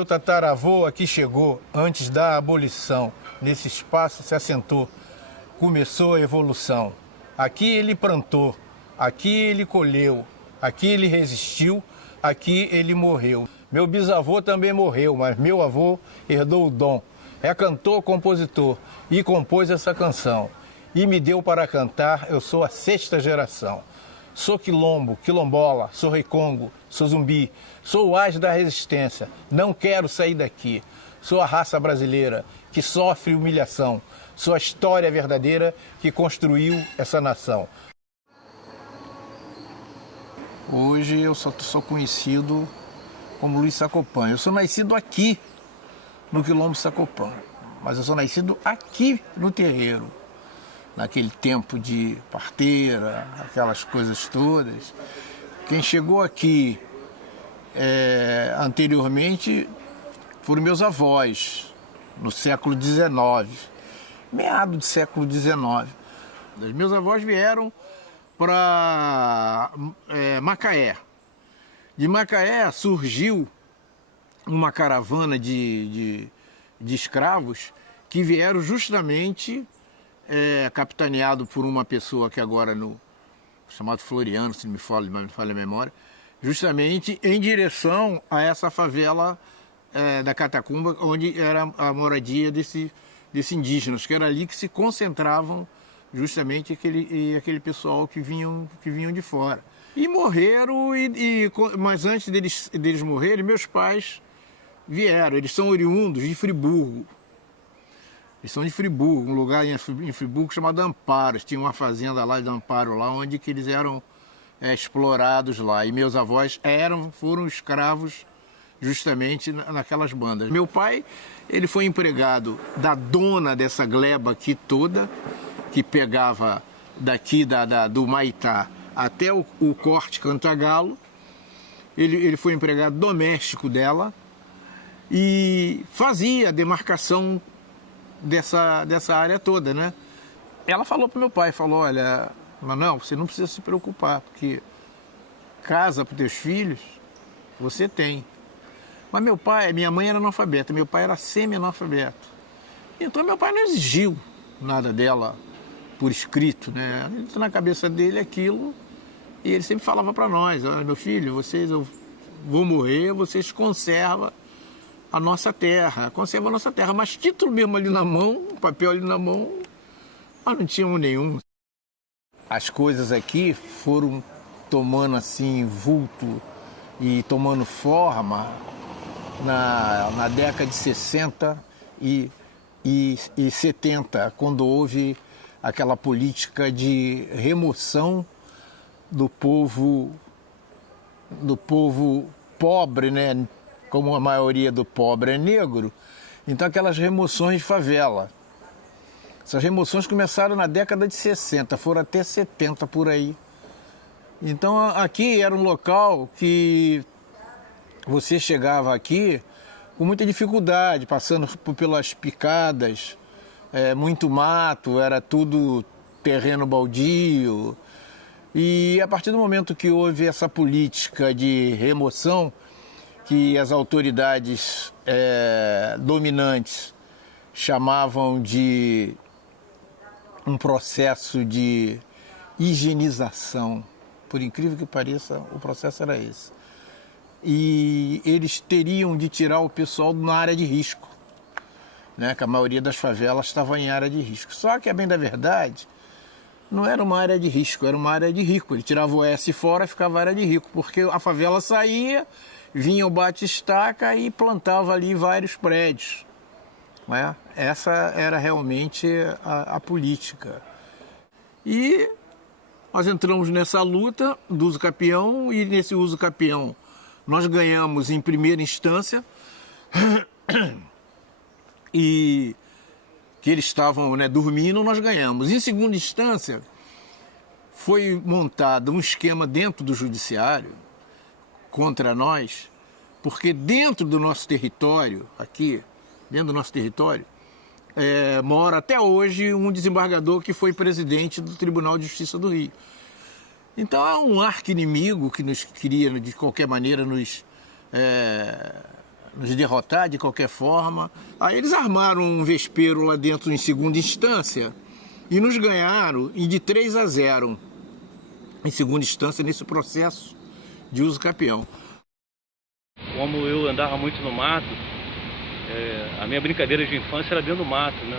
Meu tataravô aqui chegou antes da abolição. Nesse espaço se assentou. Começou a evolução. Aqui ele plantou, aqui ele colheu, aqui ele resistiu, aqui ele morreu. Meu bisavô também morreu, mas meu avô herdou o dom. É cantor, compositor e compôs essa canção. E me deu para cantar, eu sou a 6ª geração. Sou quilombo, quilombola, sou recongo, sou zumbi, sou o as da resistência, não quero sair daqui. Sou a raça brasileira que sofre humilhação, sou a história verdadeira que construiu essa nação. Hoje eu só sou conhecido como Luiz Sacopã. Eu sou nascido aqui no Quilombo Sacopã, mas eu sou nascido aqui no terreiro. Naquele tempo de parteira, aquelas coisas todas. Quem chegou aqui anteriormente foram meus avós, no século XIX, meado do século XIX. Meus avós vieram para Macaé. De Macaé surgiu uma caravana de escravos que vieram justamente capitaneado por uma pessoa que agora chamado Floriano, se não me falha a memória, justamente em direção a essa favela da Catacumba, onde era a moradia desses indígenas, que era ali que se concentravam justamente aquele pessoal que vinham de fora. E morreram, mas antes deles morrerem, meus pais vieram, eles são oriundos de Friburgo. Eles são de Friburgo, um lugar em Friburgo chamado Amparos. Tinha uma fazenda lá de Amparo, lá onde que eles eram explorados lá. E meus avós foram escravos justamente naquelas bandas. Meu pai, ele foi empregado da dona dessa gleba aqui toda, que pegava daqui do Maitá até o Corte Cantagalo. Ele foi empregado doméstico dela e fazia a demarcação dessa área toda, né? Ela falou para meu pai, olha, Manuel, você não precisa se preocupar, porque casa para os teus filhos, você tem. Mas minha mãe era analfabeta, meu pai era semi-analfabeto. Então meu pai não exigiu nada dela por escrito, né? Na cabeça dele aquilo, e ele sempre falava para nós, olha, meu filho, eu vou morrer, vocês conservam a nossa terra, mas título mesmo ali na mão, papel ali na mão, nós não tínhamos nenhum. As coisas aqui foram tomando assim vulto e tomando forma na década de 60 e 70, quando houve aquela política de remoção do povo pobre, né? Como a maioria do pobre é negro, então aquelas remoções de favela. Essas remoções começaram na década de 60, foram até 70 por aí. Então aqui era um local que você chegava aqui com muita dificuldade, passando pelas picadas, muito mato, era tudo terreno baldio. E a partir do momento que houve essa política de remoção, que as autoridades dominantes chamavam de um processo de higienização. Por incrível que pareça, o processo era esse. E eles teriam de tirar o pessoal na área de risco, né? Que a maioria das favelas estava em área de risco. Só que, a bem da verdade, não era uma área de risco, era uma área de rico. Ele tirava o S fora e ficava área de rico, porque a favela saía, vinha o bate-estaca e plantava ali vários prédios. Né? Essa era realmente a política. E nós entramos nessa luta do uso capião, e nesse uso capião nós ganhamos em primeira instância, e que eles estavam, né, dormindo, nós ganhamos. Em segunda instância, foi montado um esquema dentro do judiciário contra nós, porque dentro do nosso território, aqui, dentro do nosso território, mora até hoje um desembargador que foi presidente do Tribunal de Justiça do Rio. Então há um arqui-inimigo que nos queria, de qualquer maneira, nos nos derrotar de qualquer forma. Aí eles armaram um vespeiro lá dentro em segunda instância e nos ganharam de 3-0 em segunda instância nesse processo de uso capião. Como eu andava muito no mato, a minha brincadeira de infância era dentro do mato, né?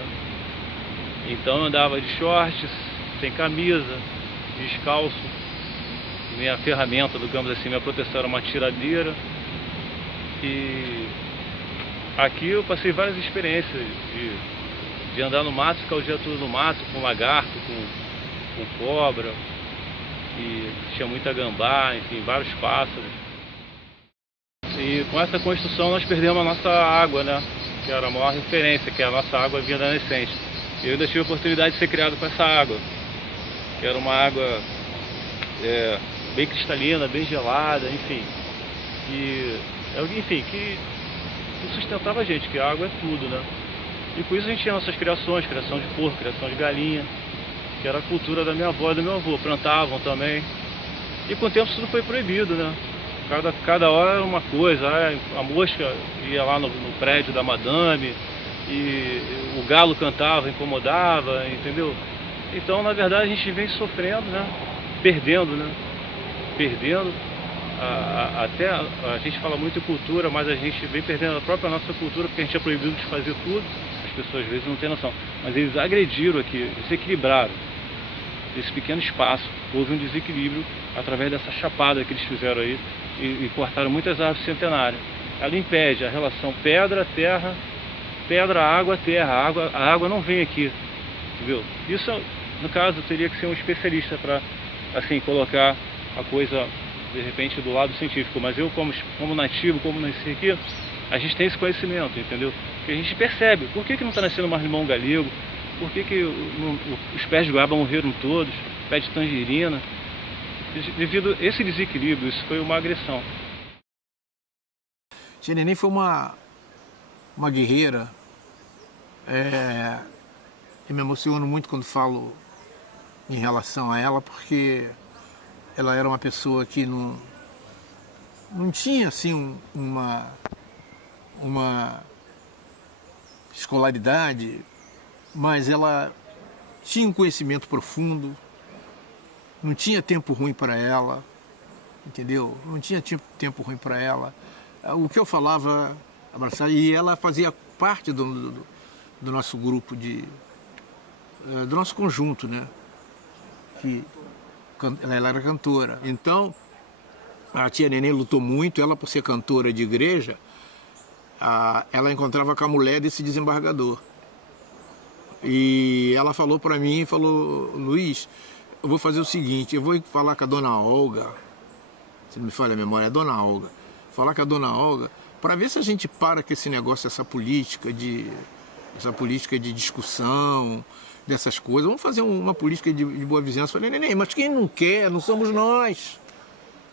Então eu andava de shorts, sem camisa, descalço. Minha ferramenta, digamos assim, minha proteção era uma tiradeira. E aqui eu passei várias experiências de andar no mato, ficar o dia todo no mato, com lagarto, com cobra. E tinha muita gambá, enfim, vários pássaros. E com essa construção nós perdemos a nossa água, né? Que era a maior referência, que é a nossa água vinha da nascente. Eu ainda tive a oportunidade de ser criado com essa água, que era uma água bem cristalina, bem gelada, enfim. Que sustentava a gente, que a água é tudo, né? E com isso a gente tinha nossas criações, criação de porco, criação de galinha, que era a cultura da minha avó e do meu avô, plantavam também. E com o tempo isso tudo foi proibido, né? Cada hora era uma coisa, a mosca ia lá no prédio da madame, e o galo cantava, incomodava, entendeu? Então, na verdade, a gente vem sofrendo, né? Perdendo, né? Perdendo. Até a gente fala muito em cultura, mas a gente vem perdendo a própria nossa cultura, porque a gente é proibido de fazer tudo. As pessoas às vezes não têm noção. Mas eles agrediram aqui, desequilibraram esse pequeno espaço. Houve um desequilíbrio através dessa chapada que eles fizeram aí e cortaram muitas árvores centenárias. Ela impede a relação pedra-terra, pedra-água-terra. A água não vem aqui, entendeu? Isso, no caso, teria que ser um especialista para, assim, colocar a coisa, de repente, do lado científico. Mas eu, como nativo, como nasci aqui, a gente tem esse conhecimento, entendeu? Porque a gente percebe por que não está nascendo mais limão galego, por que os pés de goiaba morreram todos, pé de tangerina. Devido a esse desequilíbrio, isso foi uma agressão. Tia Neném foi uma guerreira. Eu me emociono muito quando falo em relação a ela, porque ela era uma pessoa que não tinha assim uma escolaridade, mas ela tinha um conhecimento profundo, não tinha tempo ruim para ela, entendeu? Não tinha tempo ruim para ela. O que eu falava, abraçar, e ela fazia parte do nosso grupo, do nosso conjunto, né? Ela era cantora. Então, a tia Neném lutou muito, ela por ser cantora de igreja, ela encontrava com a mulher desse desembargador. E ela falou para mim, Luiz, eu vou fazer o seguinte, eu vou falar com a dona Olga, se não me falha a memória, é a dona Olga, falar com a dona Olga, para ver se a gente para com esse negócio, essa política de discussão, dessas coisas. Vamos fazer uma política de boa vizinhança. Eu falei, Neném, mas quem não quer, não somos nós.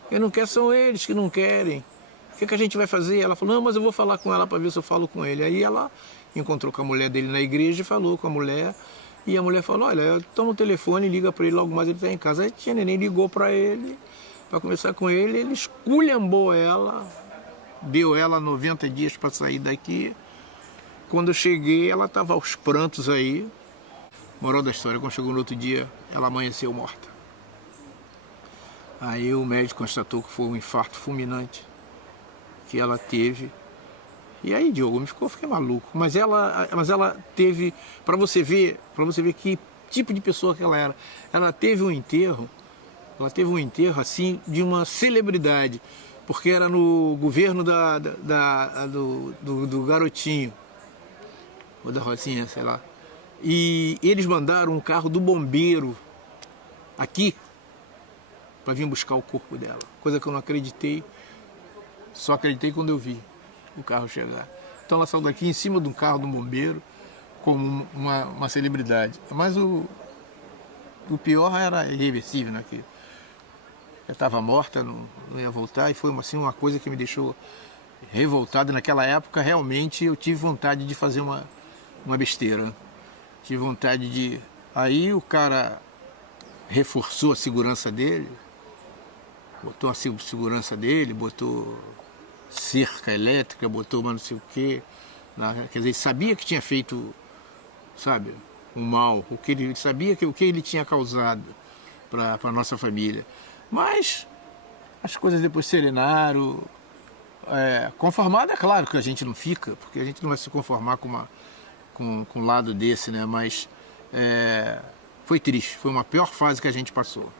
Quem não quer são eles que não querem. O que a gente vai fazer? Ela falou, não, mas eu vou falar com ela para ver se eu falo com ele. Aí ela encontrou com a mulher dele na igreja e falou com a mulher. E a mulher falou, olha, toma o telefone, liga para ele, logo mais ele está em casa. Aí a tia Neném ligou para ele, para conversar com ele, ele esculhambou ela, deu ela 90 dias para sair daqui. Quando eu cheguei, ela estava aos prantos aí. Moral da história, quando chegou no outro dia, ela amanheceu morta. Aí o médico constatou que foi um infarto fulminante que ela teve. E aí, Diogo, fiquei maluco. Mas ela teve, para você ver que tipo de pessoa que ela era. Ela teve um enterro assim de uma celebridade, porque era no governo do garotinho, ou da Rocinha, sei lá. E eles mandaram um carro do bombeiro aqui para vir buscar o corpo dela. Coisa que eu não acreditei, só acreditei quando eu vi o carro chegar. Então ela saiu daqui em cima de um carro do bombeiro como uma celebridade. Mas o pior era irreversível, né? Que ela estava morta, não ia voltar, e foi assim, uma coisa que me deixou revoltado. Naquela época, realmente, eu tive vontade de fazer uma besteira. Tive vontade de... Aí o cara reforçou a segurança dele, botou a segurança dele, botou cerca elétrica, botou uma não sei o quê. Quer dizer, ele sabia que tinha feito, sabe, um mal, ele sabia o que ele tinha causado para a nossa família. Mas as coisas depois serenaram. Conformado, é claro que a gente não fica, porque a gente não vai se conformar com um lado desse, né? Mas foi triste, foi uma pior fase que a gente passou.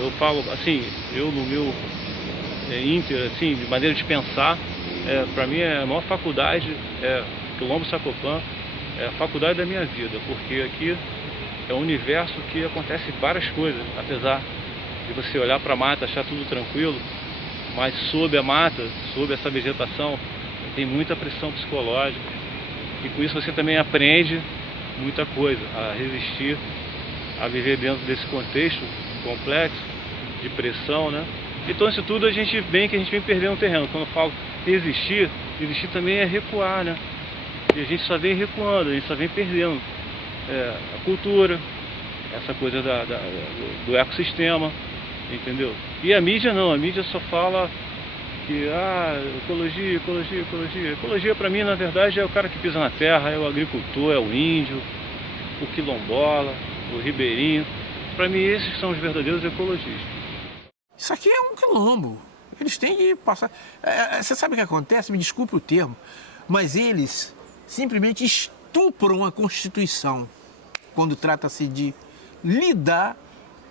Eu falo assim, eu no meu ínter, assim, de maneira de pensar, para mim a maior faculdade Quilombo Sacopã, é a faculdade da minha vida, porque aqui é um universo que acontece várias coisas, apesar de você olhar para a mata, achar tudo tranquilo, mas sob a mata, sob essa vegetação, tem muita pressão psicológica, e com isso você também aprende muita coisa, a resistir, a viver dentro desse contexto complexo de pressão, né? Então isso tudo a gente vem perdendo terreno. Quando eu falo resistir também é recuar, né? E a gente só vem recuando, a gente só vem perdendo a cultura, essa coisa do ecossistema, entendeu? E a mídia não, a mídia só fala que ecologia. Ecologia para mim, na verdade, é o cara que pisa na terra, é o agricultor, é o índio, o quilombola, o ribeirinho. Para mim, esses são os verdadeiros ecologistas. Isso aqui é um quilombo. Eles têm que passar... Você sabe o que acontece? Me desculpe o termo, mas eles simplesmente estupram a Constituição quando trata-se de lidar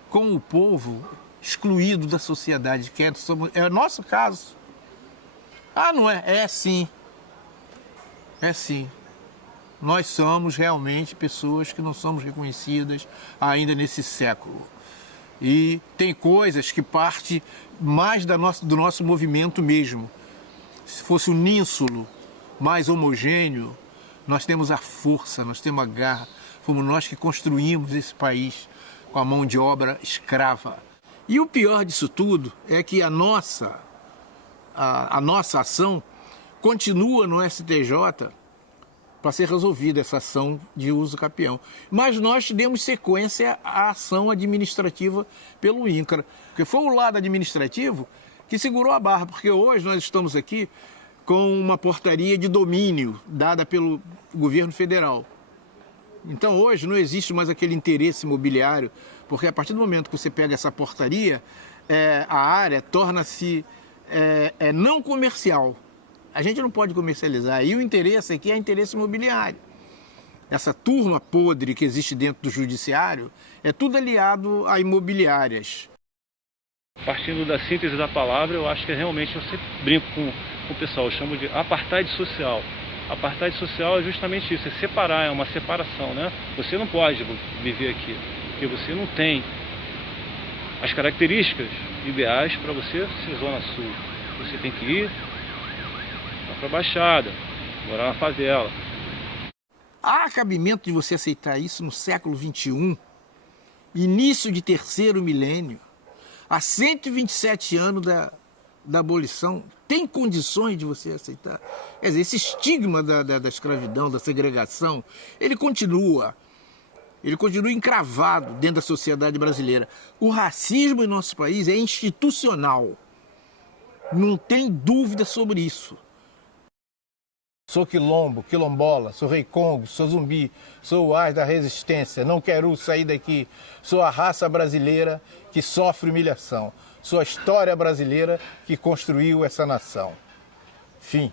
com o povo excluído da sociedade, que é o nosso caso. Não é? É sim. É sim. Nós somos realmente pessoas que não somos reconhecidas ainda nesse século. E tem coisas que partem mais do nosso movimento mesmo. Se fosse um nínsolo mais homogêneo, nós temos a força, nós temos a garra. Fomos nós que construímos esse país com a mão de obra escrava. E o pior disso tudo é que a nossa ação continua no STJ para ser resolvida, essa ação de uso capião. Mas nós demos sequência à ação administrativa pelo INCRA, porque foi o lado administrativo que segurou a barra, porque hoje nós estamos aqui com uma portaria de domínio dada pelo governo federal. Então hoje não existe mais aquele interesse imobiliário, porque a partir do momento que você pega essa portaria, a área torna-se não comercial. A gente não pode comercializar. E o interesse aqui é interesse imobiliário. Essa turma podre que existe dentro do judiciário é tudo aliado a imobiliárias. Partindo da síntese da palavra, eu acho que realmente, eu sempre brinco com o pessoal, eu chamo de apartheid social. Apartheid social é justamente isso, é separar, é uma separação, né? Você não pode viver aqui, porque você não tem as características ideais para você ser zona sul. Você tem que ir para a Baixada, morar na favela. Há cabimento de você aceitar isso no século XXI, início de terceiro milênio, há 127 anos da abolição? Tem condições de você aceitar? Quer dizer, esse estigma da escravidão, da segregação, ele continua encravado dentro da sociedade brasileira. O racismo em nosso país é institucional, não tem dúvida sobre isso. Sou quilombo, quilombola, sou rei Congo, sou zumbi, sou o as da resistência, não quero sair daqui. Sou a raça brasileira que sofre humilhação. Sou a história brasileira que construiu essa nação. Fim.